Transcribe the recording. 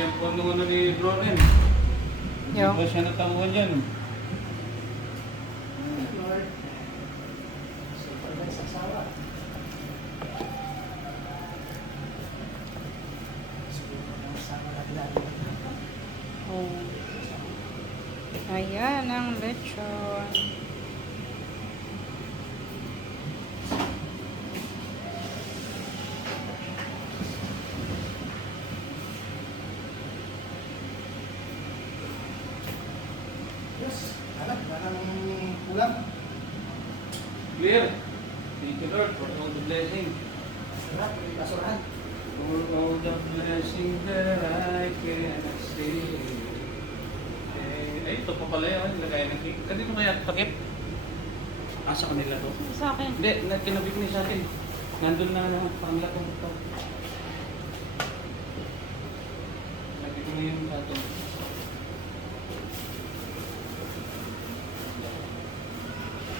tiyempo nung ano ni Bronen. Hindi Yo. ba siya natauhan yan? Oh. Ayan ang lechon. Alam, wala nang kulang. Clear. Thank you Lord for all the blessing. Sarap, may basurahan. For all the blessing that I cannot see. Eh, ay, ito pa pala yun. Lagay ng cake. Kanino kaya takip? Ah, sa kanila to. Sa akin. Hindi, na- kinabit niya sa akin. Nandun na pangla ko ito.